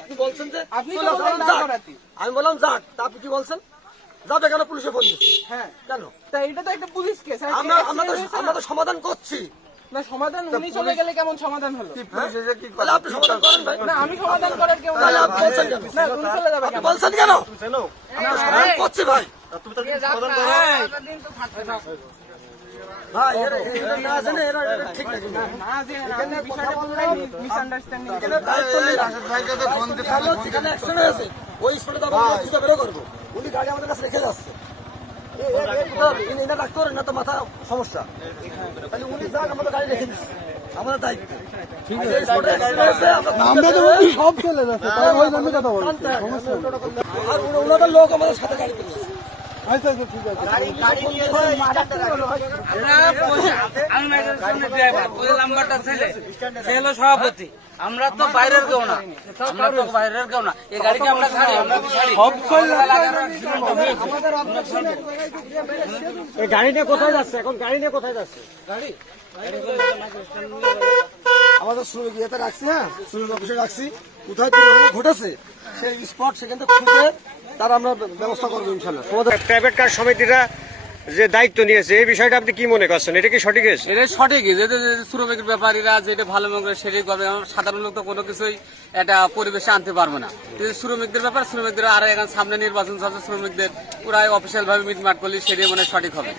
আপনি বলছেন যে আপনি তো চলে আসো, বললেন যাক। দাঁড় করাতে। আমি বললাম যাক, তা আপনি কি বলছেন? যাবে কেন পুলিশে ফোন দিচ্ছি হ্যাঁ, কেন? তা এটা তো একটা পুলিশ কেস। আমরা তো সমাধান করছি। না সমাধান উনি চলে গেলে কেমন সমাধান হলো? তাহলে আপনি সমাধান করেন ভাই। না আমি সমাধান করার কেউ তাহলে আপনি বলছেন কেন? না উনি চলে যাবে আপনি কেন? বলছেন কেন? আমরা সমাধান করছি ভাই। ভাই এরা না জানে এরা ঠিক না কিন্তু। না যে আমি বিষয়টা পুরোটাই মিসআন্ডারস্ট্যান্ডিং। এখানে দায়িত্ব নেই। এখানে অ্যাক্সিডেন্ট হয়েছে। ওই স্পটে তো আমরা জুতা বেরো করবো। উনি গাড়ি আমাদের কাছে রেখে যাচ্ছে। এটা ডাক্তার না তো মাথা সমস্যা। তাহলে উনি যাক, আমাদের গাড়ি রেখে দিচ্ছে। আমাদের দায়িত্ব। আমরা তো বলছি সব চলে যাচ্ছে, তাই ওই জন্য কথা বলছি। আর ওনাদের লোক আমাদের সাথে গাড়ি তুলে যাচ্ছে। আচ্ছা আচ্ছা ঠিক আছে। সভাপতি আমরা তো বাইরের কেউ না, আমরা তো বাইরের কেউ না। এই গাড়িকে আমরা ছাড়ি, আমরা তো ছাড়ি। এই গাড়ি নিয়ে কোথায় যাচ্ছে এখন? গাড়ি নিয়ে কোথায় যাচ্ছে? আমাদের শ্রমিক ইয়েতে রাখছি, হ্যাঁ শ্রমিক অফিসে রাখছি। কোথায় দুর্ঘটনা ঘটেছে সেই স্পট সেখান থেকে খুঁজে তার আমরা ব্যবস্থা করবো ইনশাল্লাহ। প্রাইভেট কার সমিতিরা যে দায়িত্ব নিয়েছে এই বিষয়টা আপনি কি মনে করছেন? এটা কি সঠিক হয়েছে? এটা সঠিকই, যেটা শ্রমিকের ব্যাপারীরা যেটা ভালো মনে করে সেটাই করবে। সাধারণ লোক তো কোনো কিছুই এটা পরিবেশে আনতে পারবে না। কিন্তু শ্রমিকদের ব্যাপার, শ্রমিকদের আর এখন সামনে নির্বাচন চলছে, শ্রমিকদের পুরাই অফিসিয়াল ভাবে মিটমাট করলে সেটাই মানে সঠিক হবে।